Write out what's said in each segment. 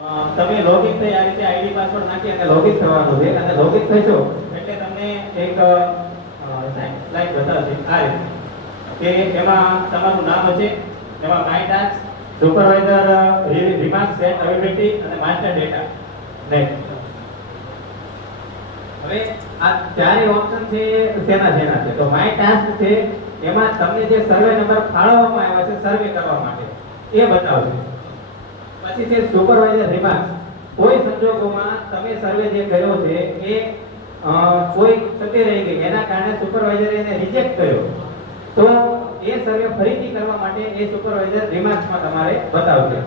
તમે લોગિન થઈ આ રીતે આઈડી પાસવર્ડ નાખી અને લોગિન થવાનું છે. અને લોગિન થશો એટલે તમને એક સ્લાઇડ બતાવશે. આ રીતે. કે એમાં તમારું નામ હશે, એમાં my task supervisor remark set availability અને માસ્ટર ડેટા નેક્સ્ટ હવે આ ચારે ઓપ્શન છે તેના જેના છે? તો માય ટાસ્ક છે, એમાં તમને જે સર્વે નંબર ફાળવવામાં આવ્યા છે સર્વે કરવા માટે. એ બતાવશે પછી છે સુપરવાઇઝર રિમાર્ક કોઈ સંજોગોમાં તમે સર્વે જે કર્યો છે એ કોઈ ક્ષતિ રહી ગઈ એના કારણે સુપરવાઇઝરે એને રિજેક્ટ કર્યો. તો એ સર્વે ફરીથી કરવા માટે એ સુપરવાઇઝર રિમાર્ક્સમાં તમારે બતાવશે.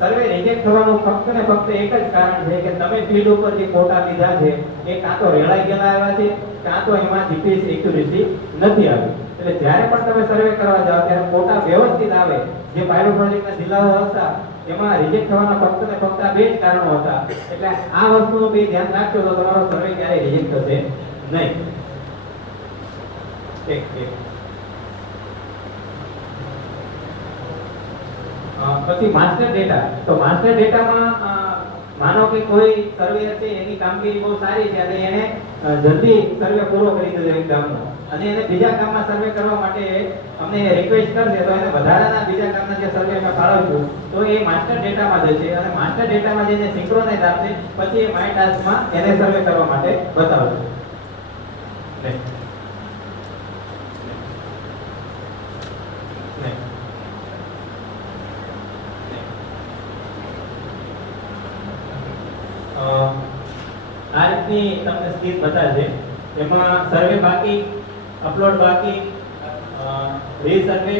સર્વે રિજેક્ટ થવાનું ફક્ત ને ફક્ત એક જ કારણ છે કે તમે ફિલ્ડ ઉપર જે કોટા લીધા છે. એ કાં તો રેળાઈ ગયેલા આવ્યા છે, કાં તો એમાં જીપીએસ એક્યુરેસી નથી આવી. એટલે જ્યારે પણ તમે સર્વે કરવા જાઓ, ત્યારે કોટા વ્યવસ્થિત આવે. જે પાયલોટ પ્રોજેક્ટના જિલ્લાઓ હતા એમાં રિજેક્ટ થવાના ફક્ત ને ફક્ત બે જ કારણો હતા. એટલે આ વસ્તુનું બે ધ્યાન રાખજો તો તમારો સર્વે ક્યારેય રિજેક્ટ થશે નહીં. એક એક. પછી માસ્ટર ડેટા તો માસ્ટર ડેટામાં માનો કે કોઈ સર્વે હશે, એની કામગીરી બહુ સારી છે, અને એને જલ્દી સર્વે પૂરો કરી દીધો એક ગામનો. અને એને બીજા ગામમાં સર્વે કરવા માટે અમને રિક્વેસ્ટ કરશે, તો એને વધારાના બીજા ગામના જે સર્વે અમે ફાળવશું, તો એ માસ્ટર ડેટામાં જશે, અને માસ્ટર ડેટામાં જઈને સિંક્રોનાઇઝ આપશે, પછી એ માય ટાસ્કમાં એને સર્વે કરવા માટે બતાવશે. આ રીતની તમને સ્થિત બતાવશે. એમાં સર્વે બાકી, અપલોડ બાકી રીસર્વે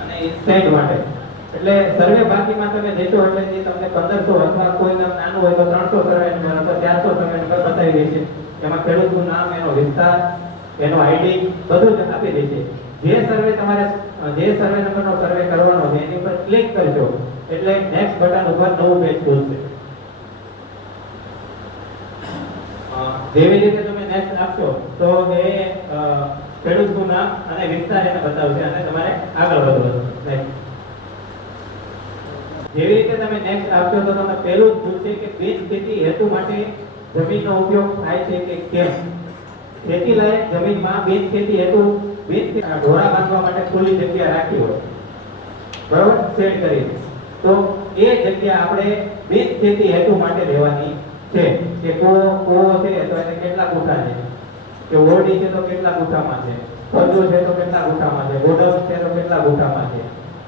અને ઇન્સાઇટ માટે. એટલે સર્વે બાકીમાં તમે દેશો એટલે જે તમને પંદરસો અથવા કોઈ નાનું હોય તો ત્રણસો સર્વે નંબર અથવા ચારસો સર્વે નંબર બતાવી દેશે એમાં ખેડૂતનું નામ, એનો વિસ્તાર, એનો આઈડી બધું જ આપી દેશે જે સર્વે તમારે, જે સર્વે નંબરનો સર્વે કરવાનો છે એની પર ક્લિક કરજો. એટલે નેક્સ્ટ બટન ઉપર નવું પેજ ખુલશે. જેવી રીતે તમે નેક્સ્ટ આપશો, તો એ ખેડૂતનું નામ અને વિસ્તાર એને બતાવશે અને તમારે આગળ વધવાનું. જેવી રીતે તમે નેક્સ્ટ આપશો, તો તમે પહેલું જ કે બીજ ખેતી હેતુ માટે જમીનનો ઉપયોગ થાય છે કે કેમ? ખેતી લાયક જમીનમાં બીજ ખેતી હેતુ, બીજ ઢોળા બાંધવા માટે ખુલ્લી જગ્યા રાખી હોય. બરોબર? શેડ કરી તો એ જગ્યા આપણે બીજ ખેતી હેતુ માટે લેવાની છે, કે કો કો છે, તો એને કેટલા ગુઠા છે? કે ઓરડી છે તો કેટલા ગુઠામાં છે? પદ્દો છે તો કેટલા ગુઠામાં છે? ગોડમ છે તો કેટલા ગુઠામાં છે?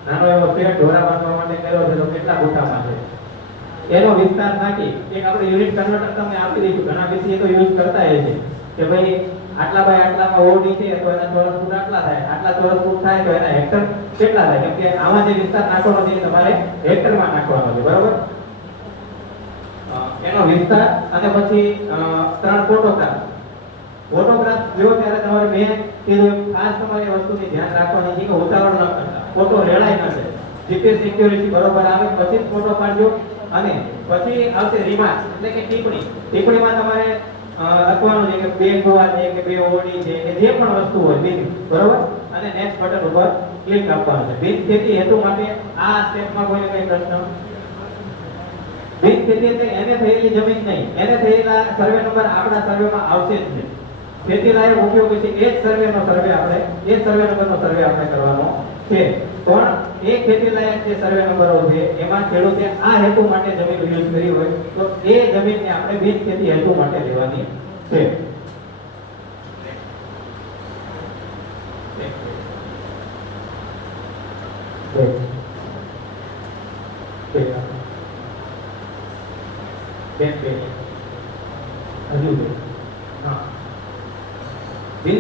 નાનો એવો પેટ ઢોરા બાંધવા માટે કર્યો છે તો કેટલા ગુઠામાં છે? એનો વિસ્તાર નાખી, એક આપણે યુનિટ કન્વર્ટર તમને આપી દઈશું. ઘણા બીસી તો યુઝ કરતા હોય છે કે ભાઈ, આટલા બાય આટલામાં ઓરડી છે, તો એના ચોરસ ફૂટ આટલા થાય. આટલા ચોરસ ફૂટ થાય તો એના હેક્ટર કેટલા થાય? કેમ કે આમાં જે વિસ્તાર નાખવાનો છે તમારે હેક્ટરમાં નાખવાનો છે, બરોબર? એનો વિસ્તાર અને પછી ત્રણ ફોટોગ્રાફ. ફોટોગ્રાફ લ્યો ત્યારે તમારે બે કીધું ખાસ તમારે વસ્તુની ધ્યાન રાખવાની છે કે ઉતાવળ ન કરતા. ફોટો રેડાય ન જાય. જીપીએસ સિક્યોરિટી બરોબર આવે, પછી ફોટો પાડજો. અને પછી આવશે રિમાર્ક્સ એટલે કે ટિપ્પણી. ટિપ્પણીમાં તમારે લખવાનું છે કે બે ગોવા છે કે બે ઓડી છે કે જે પણ વસ્તુ હોય બિન બરોબર? અને નેક્સ્ટ બટન ઉપર ક્લિક આપવાનું છે. બિન ખેતી હેતુ માટે આ સ્ટેપમાં કોઈને કઈ પ્રશ્ન બિન ખેતી એને થયેલી જમીન નહીં. એને થયેલા સર્વે નંબર આપણા સર્વેમાં આવશે જ નહીં. ખેતી લાયક ઉપયોગી છે એ જ સર્વેનો સર્વે આપણે એ જ સર્વે નંબરનો સર્વે આપણે કરવાનો છે. પણ એ ખેતી લાયક જે સર્વે નંબરો છે એમાં ખેડૂતે આ હેતુ માટે જમીન યુઝ કરી હોય તો એ જમીનને આપણે બિન ખેતી હેતુ માટે લેવાની છે. Thank બે. બેન બે હજુ બે હા બિન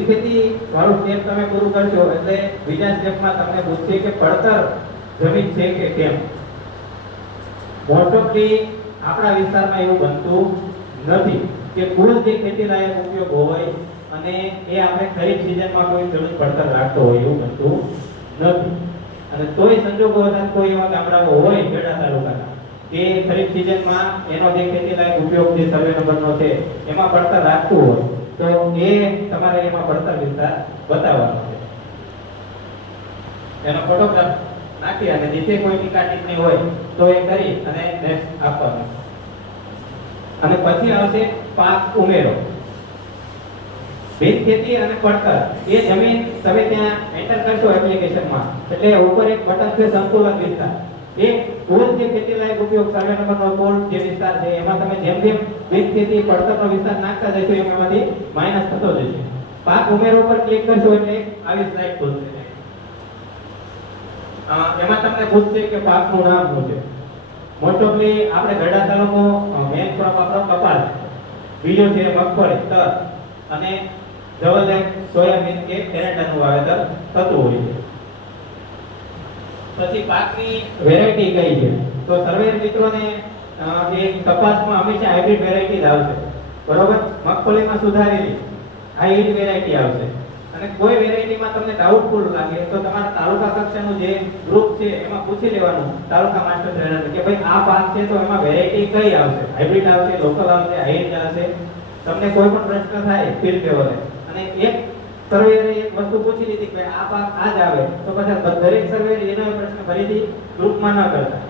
વાળું સ્ટેપ તમે પૂરું કરશો એટલે બીજા સ્ટેપમાં તમને પૂછશે કે પડતર જમીન છે કે કેમ? મોસ્ટ ઓફલી આપણા વિસ્તારમાં એવું બનતું નથી કે કુલ જે ખેતી લાયક ઉપયોગ હોય અને એ આપણે ખરીફ સિઝનમાં કોઈ ખેડૂત પડતર રાખતો હોય એવું બનતું નથી. અને તોય સંજોગો હતા કોઈ એવા ગામડાઓ હોય ખેડા તાલુકાના કે ખરીફ સિઝનમાં એનો જે ખેતી લાયક ઉપયોગ જે સર્વે નંબરનો છે, એમાં પડતર રાખતું હોય. તો એ તમારે એમાં ભણતર વિસ્તાર બતાવવાનો છે. એનો ફોટોગ્રાફ નાખી અને નીચે કોઈ ટીકા ટીપણી હોય તો એ કરી અને નેક્સ્ટ આપવાનું. અને પછી આવશે પાક ઉમેરો. બિન ખેતી અને પડતર એ જમીન તમે ત્યાં એન્ટર કરશો એપ્લિકેશનમાં એટલે ઉપર એક બટન છે સંતુલન વિસ્તાર. એ કોલ જે ખેતી લાયક ઉપયોગ સર્વે નંબરનો કોલ જે વિસ્તાર છે, એમાં તમે જેમ જેમ બિન ખેતી પડતરનો વિસ્તાર નાખતા જશો, એમ એમાંથી માઇનસ થતો જશે. પાક ઉમેરો પર ક્લિક કરશો એટલે આવી સ્લાઇડ ખુલશે એમાં તમને પૂછશે કે પાકનું નામ શું છે? મોસ્ટ ઓફલી આપણે ગઢડા તાલુકો મેન ક્રોપ આપણો કપાસ બીજો છે મગફળી તર અને જવલ સોયાબીન કે કેરેટાનું વાવેતર થતું હોય છે. પછી પાકની વેરાયટી કઈ છે? તો સર્વે મિત્રોને એ કપાસમાં હંમેશા હાઇબ્રિડ વેરાયટી આવશે. બરોબર? મગફળીમાં સુધારેલી હાઇબ્રિડ વેરાયટી આવશે. અને કોઈ વેરાયટીમાં તમને ડાઉટફુલ લાગે, તો તમારા તાલુકા કક્ષાનું જે ગ્રુપ છે, એમાં પૂછી લેવાનું. તાલુકા માસ્ટર ટ્રેનર કે ભાઈ, આ પાક છે, તો એમાં વેરાયટી કઈ આવશે? હાઇબ્રિડ આવશે લોકલ આવશે હાઇબ્રિડ આવશે. તમને કોઈ પણ પ્રશ્ન થાય ફિલ્ડ લેવલે અને એક સર્વેયરે એક વસ્તુ પૂછી લીધી કે આ પાક આ જ આવે, તો પછી દરેક સર્વેયર એનો પ્રશ્ન ફરીથી ગ્રુપમાં ન કરતા.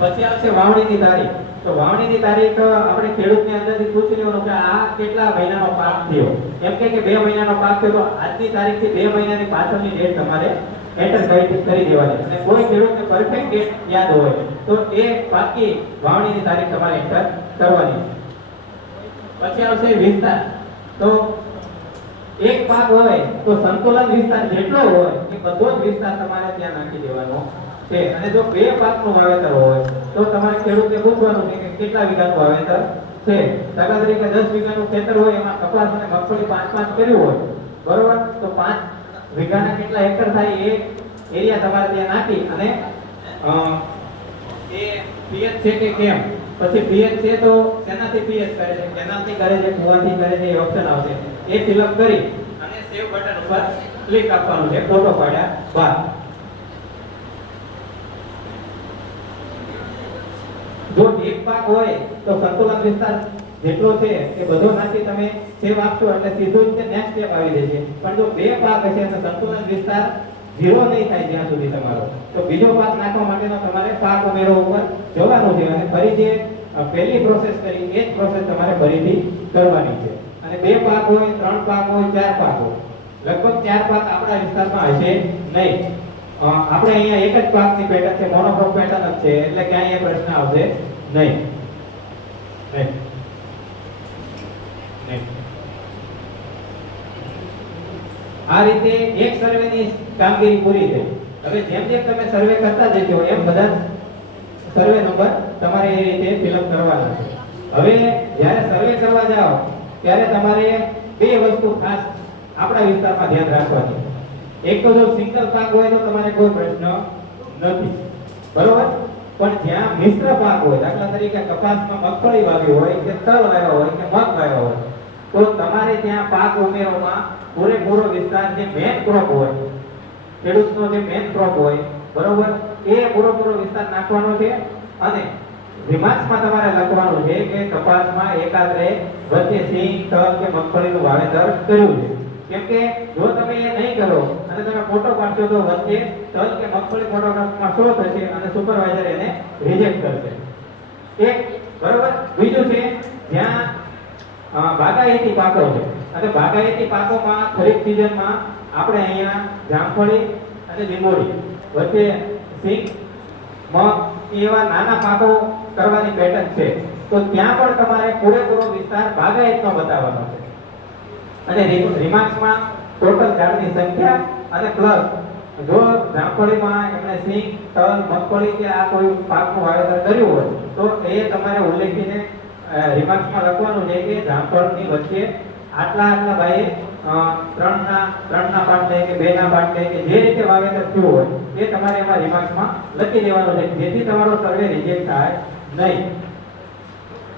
પછી આવશે વાવણીની તારીખ. તો વાવણીની તારીખ આપણે ખેડૂતની અંદરથી પૂછી લેવાનું કે આ કેટલા મહિનાનો પાક થયો? એમ કે બે મહિનાનો પાક થયો, તો આજની તારીખથી બે મહિનાની પાછળની ડેટ તમારે એન્ટર કરી કરી દેવાની. અને કોઈ ખેડૂતને પરફેક્ટ ડેટ યાદ હોય, તો એ પાકી વાવણીની તારીખ તમારે એન્ટર કરવાની. પછી આવશે વિસ્તાર. તો એક પાક હોય, તો સંતુલન વિસ્તાર જેટલો હોય, એ બધો જ વિસ્તાર તમારે ત્યાં નાખી દેવાનો છે. અને જો બે પાકનું વાવેતર હોય, તો તમારે ખેડૂતે પૂછવાનું કે કેટલા વીઘાનું વાવેતર છે. દાખલા તરીકે દસ વીઘાનું ખેતર હોય, એમાં કપાસ અને મગફળી પાંચ પાંચ કર્યું હોય, બરોબર? તો પાંચ વીઘાના કેટલા હેક્ટર થાય એ એરિયા તમારે ત્યાં નાખી અને એ પિયત છે કે કેમ? પછી પીએચ છે તો તેનાથી પીએચ કરે છે? કેનાલથી કરે છે કુવાથી કરે છે, એ ઓપ્શન આવશે. એ ફિલઅપ કરી અને સેવ બટન ઉપર ક્લિક આપવાનું છે. ફોટો પાડ્યા બાદ. જો એક પાક હોય તો સંતુલન વિસ્તાર જેટલો છે એ બધો નાખી તમે સેવ આપશો એટલે સીધું જ નેક્સ્ટ સ્ટેપ આવી જશે. પણ જો બે પાક હશે તો સંતુલન વિસ્તાર ઝીરો નહીં થાય જ્યાં સુધી તમારો. તો બીજો પાક નાખવા માટેનો તમારે પાક ઉમેરો ઉપર જવાનું છે અને ફરી જે પહેલી પ્રોસેસ કરી, એ જ પ્રોસેસ તમારે ફરીથી કરવાની છે. અને બે પાક હોય, ત્રણ પાક હોય, ચાર પાક હોય. લગભગ ચાર પાક આપણા વિસ્તારમાં હશે નહીં. આપણે અહીંયા એક જ પાકની પેટર્ન છે મોનોક્રોપ પેટર્ન જ છે, એટલે ક્યાંય એ પ્રશ્ન આવશે નહીં. નહીં. નહીં. આ રીતે એક સર્વેની કામગીરી પૂરી થઈ. હવે જેમ જેમ તમે સર્વે કરતા જશો એમ બધા સર્વે નંબર તમારે એ રીતે ફિલઅપ કરવાના છે. હવે જ્યારે સર્વે કરવા જાઓ, ત્યારે તમારે બે વસ્તુ ખાસ આપણા વિસ્તારમાં ધ્યાન રાખવાની. એક તો જો સિંગલ પાક હોય તો તમારે કોઈ પ્રશ્ન નથી. બરોબર? પણ જ્યાં મિશ્ર પાક હોય, દાખલા તરીકે કપાસમાં મગફળી વાવી હોય કે તલ વાવ્યા હોય કે મગ વાવ્યા હોય તો તમારે ત્યાં પાક ઉમેરોમાં પૂરેપૂરો વિસ્તાર જે મેન ક્રોપ હોય, ખેડૂતનો જે મેન ક્રોપ હોય, બરોબર, એ પૂરેપૂરો વિસ્તાર નાખવાનો છે અને રિમાર્ક્સમાં તમારે લખવાનું છે કે કપાસમાં એકાદરે વચ્ચે સિંહ તલ કે મગફળીનું વાવેતર કર્યું છે. કેમ કે જો તમે એ નહીં કરો અને તમે ફોટો પાડશો તો વચ્ચે તલ કે મગફળી ફોટોગ્રાફમાં શો થશે અને સુપરવાઇઝર એને રિજેક્ટ કરશે. એક, બરોબર, બીજું છે, જ્યાં બાગાયતી પાકો છે. અને બાગાયતી પાકોમાં ખરીફ સિઝનમાં આપણે અહીંયા જામફળી અને લીંબોળી, વચ્ચે સિંગ, મગ એવા નાના પાકો કરવાની પેટર્ન છે. તો ત્યાં પણ તમારે પૂરેપૂરો વિસ્તાર બાગાયતનો બતાવવાનો છે. અને રિમાર્ક્સમાં ટોટલ ઝાડની સંખ્યા અને પ્લસ જો જામફળીમાં એમણે સિંગ, તલ, મગફળી કે આ કોઈ પાકનું વાવેતર કર્યું હોય, તો એ તમારે ઉલ્લેખીને રિમાર્ક્સમાં લખવાનું છે કે જામફળની વચ્ચે આટલા આટલા ભાઈ ત્રણના ત્રણના પાટ લે કે બેના પાટ લે કે જે રીતે વાવેતર થયું હોય, એ તમારે એમાં રિમાર્ક્સમાં લખી દેવાનું છે. જેથી તમારો સર્વે રિજેક્ટ થાય નહીં.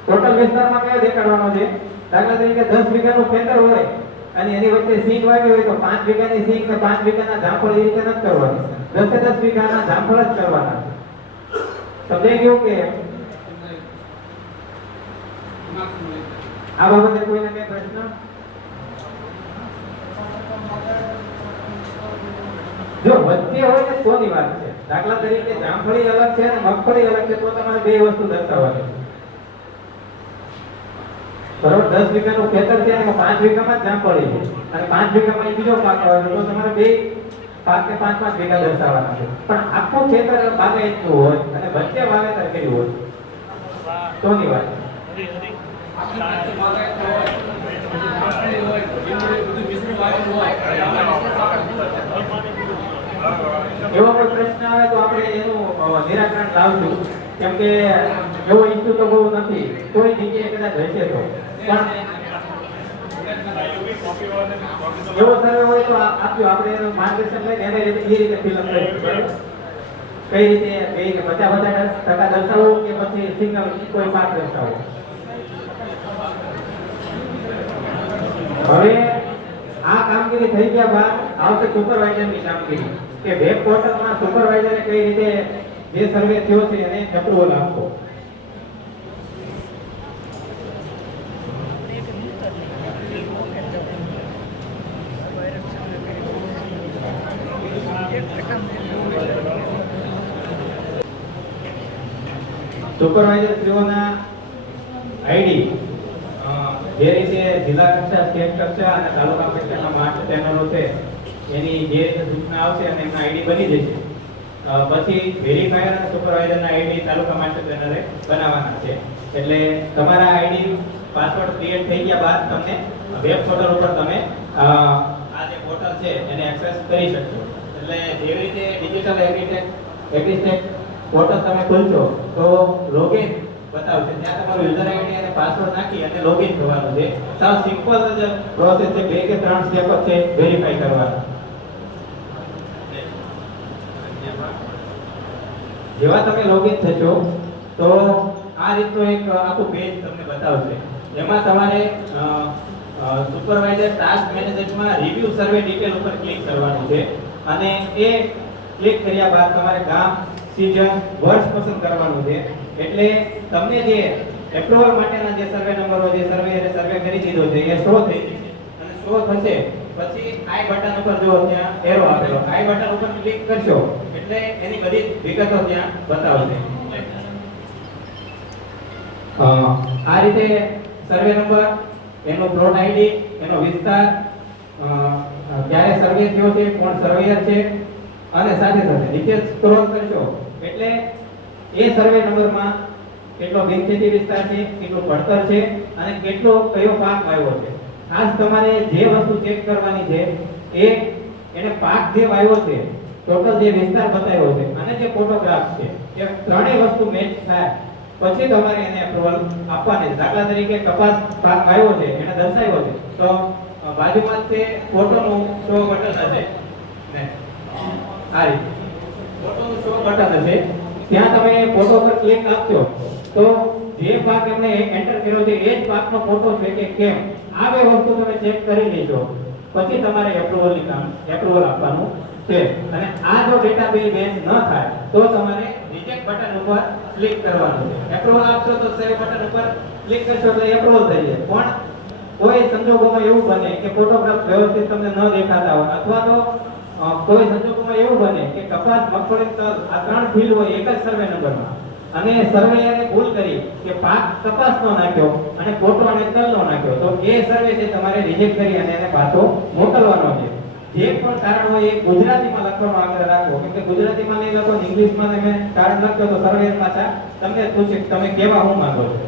ટોટલ વિસ્તારમાં કયો દેખાડવાનો છે? દાખલા તરીકે દસ વીઘાનું ખેતર હોય અને એની વચ્ચે સિંગ વાવી હોય તો પાંચ વીઘાની સિંગ ને પાંચ વીઘાના જામફળ એ રીતે નથી કરવાની. દસે દસ વીઘાના જામફળ જ કરવાના સમજાઈ ગયું કે આ બાબતે કોઈને કઈ પ્રશ્ન? જો વચ્ચે હોય ને તોની વાત છે? દાખલા તરીકે જામફળી અલગ છે અને મગફળી અલગ છે, તો તમારે બે વસ્તુ દર્શાવવાની બરોબર? દસ વીઘાનું ખેતર છે એમાં પાંચ વીઘામાં જામફળી છે. અને પાંચ વીઘામાં બીજો પાક આવે તો તમારે બે પાકને પાંચ પાંચ વીઘા દર્શાવવાના છે. પણ આખું ખેતર બાગાયતનું હોય અને વચ્ચે વાવેતર કર્યું હોય તોની વાત એવો કોઈ પ્રશ્ન આવે તો આપણે એનું નિરાકરણ લાવશું કેમ કે એવો ઈચ્છુ તો બહુ નથી. કોઈ જગ્યાએ કદાચ હશે તો. એવો સર્વે હોય તો આપ્યું. આપણે એનું માર્ગદર્શન લઈને એને રીતે એ રીતે ફિલઅપ કઈ રીતે કઈ રીતે પચાસ પચાસ ટકા દર્શાવવું કે પછી સિંગલ કોઈ પાક દર્શાવવો હવે આ કામગીરી થઈ ગયા બાદ આવશે સુપરવાઇઝરની કામગીરી. કે વેબ પોર્ટલમાં સુપરવાઇઝરે કઈ રીતે જે સર્વે થયો છે એને એપ્રુવલ આપવો સુપરવાઇઝર શ્રીઓના આઈડી જે રીતે જિલ્લા કક્ષા સ્ટેટ કક્ષા અને તાલુકા કક્ષાના માસ્ટર ચેનલો છે, એની જે રીતે સૂચના આવશે અને એમના આઈડી બની જશે. પછી વેરીફાયર અને સુપરવાઇઝરના આઈડી તાલુકા માસ્ટર ટ્રેનરે બનાવવાના છે. એટલે તમારા આઈડી પાસવર્ડ ક્રિએટ થઈ ગયા બાદ તમને વેબ પોર્ટલ ઉપર તમે આ જે પોર્ટલ છે એને એક્સેસ કરી શકશો. એટલે જેવી રીતે ડિજિટલ એગ્રીટેક એગ્રીટેક પોર્ટલ તમે ખોલશો, તો લોગિન બતાવશે. ત્યાં તમારું યુઝર આઈડી અને પાસવર્ડ નાખી અને લોગિન થવાનું છે. સાવ સિમ્પલ જ પ્રોસેસ છે. બે કે ત્રણ સ્ટેપ છે. વેરીફાઈ કરવાનું. જેવા તમે લોગિન થશો, તો આ રીતનું એક આખું પેજ તમને બતાવશે. એમાં તમારે સુપરવાઇઝર ટાસ્ક મેનેજમેન્ટમાં રિવ્યુ સર્વે ડિટેલ ઉપર ક્લિક કરવાનું છે. અને એ ક્લિક કર્યા બાદ તમારે ગામ સીઝન વર્ષ પસંદ કરવાનું છે. એટલે તમને જે એપ્રુવલ માટેના જે સર્વે નંબરો જે સર્વે સર્વે કરી દીધો છે, એ શો થઈ જશે અને શો થશે પછી આઈ બટન ઉપર જો ત્યાં એરો આપેલો. આઈ બટન ઉપર ક્લિક કરશો, એટલે એની બધી વિગતો ત્યાં બતાવશે. આ રીતે સર્વે નંબર એનો પ્લોટ આઈડી એનો વિસ્તાર ક્યારે સર્વે થયો છે, કોણ સર્વેયર છે, અને સાથે સાથે નીચે સ્ક્રોલ કરશો. એટલે એ સર્વે નંબરમાં કેટલો બિનખેતી વિસ્તાર છે, કેટલું પડતર છે અને કેટલો કયો પાક વાવ્યો છે. ખાસ તમારે જે વસ્તુ ચેક કરવાની છે, એ એને પાક જે વાવ્યો છે ટોટલ જે વિસ્તાર બતાવ્યો છે અને જે ફોટોગ્રાફ છે, એ ત્રણેય વસ્તુ મેચ થાય. પછી તમારે એને એપ્રુવલ આપવાની. દાખલા તરીકે કપાસ પાક વાવ્યો છે, એને દર્શાવ્યો છે. તો બાજુમાં તે ફોટોનું શો બટન હશે. ને? આ રીતે. ફોટોનું શો બટન હશે. ત્યાં તમે ફોટો પર ક્લિક આપશો, તો જે પાક એમને એન્ટર કર્યો છે, એ જ પાકનો ફોટો છે કે કેમ. આ બે વસ્તુ તમે ચેક કરી લેજો. પછી તમારે એપ્રુવલની કામ એપ્રુવલ આપવાનું છે. અને આ જો ડેટા બે મેચ ન થાય, તો તમારે રિજેક્ટ બટન ઉપર ક્લિક કરવાનું છે. એપ્રુવલ આપશો તો સેવ બટન ઉપર ક્લિક કરશો તો એપ્રુવલ થઈ જાય. પણ કોઈ સંજોગોમાં એવું બને કે ફોટોગ્રાફ વ્યવસ્થિત તમને ન દેખાતા હોય. અથવા તો કોઈ સંજોગોમાં એવું બને કે કપાસ, મગફળી આ ત્રણ ફિલ્ડ હોય એક જ સર્વે નંબરમાં અને સર્વેયરે ભૂલ કરી કે પાક કપાસનો નાખ્યો અને કોટો અને તલનો નાખ્યો. તો એ સર્વે છે તમારે રિજેક્ટ કરી અને એને પાછો મોકલવાનો છે. જે પણ કારણ હોય એ ગુજરાતીમાં લખવાનો આગ્રહ રાખવો કેમ કે ગુજરાતીમાં નહીં લખો ને ઇંગ્લિશમાં તમે કારણ લખો તો સર્વે પાછા તમને પૂછે તમે કેવા હું માંગો છો?